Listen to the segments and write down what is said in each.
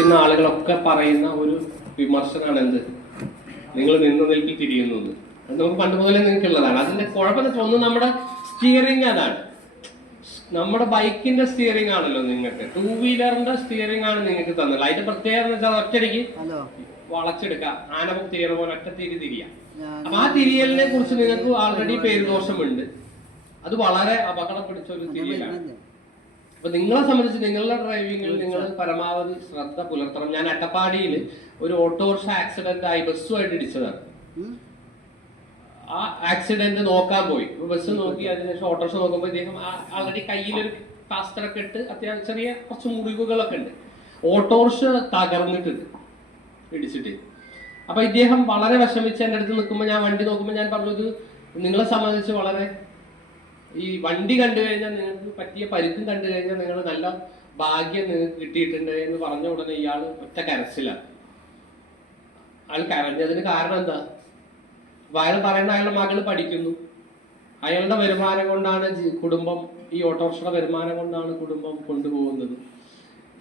ഓടിക്കുന്ന ആളുകളൊക്കെ പറയുന്ന ഒരു വിമർശനമാണ് എന്ത്, നിങ്ങൾ നിന്ന നിൽക്കി തിരിയുന്നത്. അത് നമുക്ക് പണ്ട് മുതലേ നിങ്ങൾക്കുള്ളതാണ്. അതിന്റെ കുഴപ്പം ഒന്ന് നമ്മുടെ സ്റ്റിയറിംഗ് അതാണ്. നമ്മുടെ ബൈക്കിന്റെ സ്റ്റിയറിംഗ് ആണല്ലോ നിങ്ങൾക്ക്, 2 വീലറിന്റെ സ്റ്റിയറിംഗ് ആണ് നിങ്ങൾക്ക് തന്നത്. അതിന്റെ പ്രത്യേകത എന്ന് വെച്ചാൽ ഒറ്റയടിക്ക് വളച്ചെടുക്കാം, ആനമുഖ തിരിയണ പോലെ ഒറ്റ തിരിയാം. അപ്പൊ ആ തിരിയലിനെ കുറിച്ച് നിങ്ങൾക്ക് ആൾറെഡി പേരുദോഷമുണ്ട്. അത് വളരെ അപകടം പിടിച്ച ഒരു തിരിയലാണ്. അപ്പൊ നിങ്ങളെ സംബന്ധിച്ച് നിങ്ങളുടെ ഡ്രൈവിംഗിൽ നിങ്ങൾ പരമാവധി ശ്രദ്ധ പുലർത്തണം. ഞാൻ അട്ടപ്പാടിയിൽ ഒരു ഓട്ടോറിക്ഷ ആക്സിഡന്റ് ആയി ബസ്സുമായിട്ട് ഇടിച്ചതാണ്. ആ ആക്സിഡന്റ് നോക്കാൻ പോയി, ബസ് നോക്കി, അതിനുശേഷം ഓട്ടോറിക്ഷ നോക്കുമ്പോൾ ഇദ്ദേഹം ആൾറെഡി കയ്യിലൊരു പ്ലാസ്റ്ററൊക്കെ ഇട്ട് അത്യാവശ്യം ചെറിയ കുറച്ച് മുറിവുകളൊക്കെ ഉണ്ട്. ഓട്ടോറിക്ഷ തകർന്നിട്ടുണ്ട് ഇടിച്ചിട്ട്. അപ്പൊ ഇദ്ദേഹം വളരെ വിഷമിച്ച് എൻ്റെ അടുത്ത് നിൽക്കുമ്പോൾ ഞാൻ വണ്ടി നോക്കുമ്പോൾ ഞാൻ പറഞ്ഞു, ഇത് നിങ്ങളെ സംബന്ധിച്ച് വളരെ, ഈ വണ്ടി കണ്ടു കഴിഞ്ഞാൽ നിങ്ങൾക്ക് പറ്റിയ പരിക്കും കണ്ടു കഴിഞ്ഞാൽ നിങ്ങൾ നല്ല ഭാഗ്യം നിങ്ങൾക്ക് കിട്ടിയിട്ടുണ്ട് എന്ന് പറഞ്ഞ ഉടനെ ഇയാൾ ഒറ്റ കരച്ചിലാണ്. അയാൾ കരഞ്ഞതിന് കാരണം എന്താ? അയാൾ പറയുന്ന അയാളുടെ മകള് പഠിക്കുന്നു, അയാളുടെ വരുമാനം കൊണ്ടാണ് കുടുംബം, ഈ ഓട്ടോറിക്ഷയുടെ വരുമാനം കൊണ്ടാണ് കുടുംബം കൊണ്ടുപോകുന്നത്.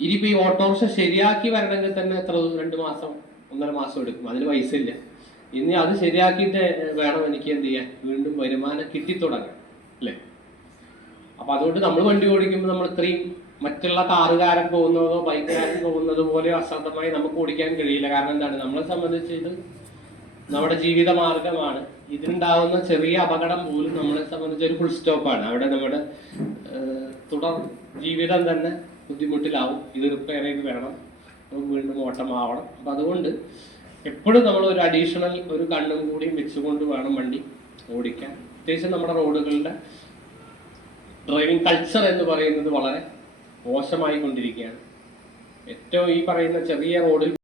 ഇനിയിപ്പോ ഈ ഓട്ടോറിക്ഷ ശരിയാക്കി വരണമെങ്കിൽ തന്നെ എത്ര 2 മാസം 1.5 മാസം എടുക്കും, അതിന് പൈസ ഇല്ല. ഇനി അത് ശരിയാക്കിയിട്ട് വേണം എനിക്ക് എന്ത് ചെയ്യാൻ, വീണ്ടും വരുമാനം കിട്ടിത്തുടങ്ങാൻ, അല്ലേ? അപ്പൊ അതുകൊണ്ട് നമ്മൾ വണ്ടി ഓടിക്കുമ്പോൾ നമ്മൾ ഇത്രയും മറ്റുള്ള കാറുകാരൻ പോകുന്നതോ ബൈക്കുകാരൻ പോകുന്നത് പോലെ അശ്രദ്ധമായി നമുക്ക് ഓടിക്കാൻ കഴിയില്ല. കാരണം എന്താണ്, നമ്മളെ സംബന്ധിച്ച് ഇത് നമ്മുടെ ജീവിത മാർഗമാണ്. ഇതിനുണ്ടാവുന്ന ചെറിയ അപകടം പോലും നമ്മളെ സംബന്ധിച്ച് ഒരു ഫുൾ സ്റ്റോപ്പാണ്. അവിടെ നമ്മുടെ തുടർ ജീവിതം തന്നെ ബുദ്ധിമുട്ടിലാവും. ഇത് റിപ്പയർ ചെയ്ത് വരണം, നമുക്ക് വീണ്ടും ഓട്ടമാവണം. അപ്പം അതുകൊണ്ട് എപ്പോഴും നമ്മൾ ഒരു അഡീഷണൽ ഒരു കണ്ണും കൂടിയും വെച്ചുകൊണ്ട് വേണം വണ്ടി ഓടിക്കാൻ. പ്രത്യേകിച്ച് നമ്മുടെ റോഡുകളുടെ ഡ്രൈവിംഗ് കൾച്ചർ എന്ന് പറയുന്നത് വളരെ മോശമായി കൊണ്ടിരിക്കുകയാണ്. ഏറ്റവും ഈ പറയുന്ന ചെറിയ റോഡിൽ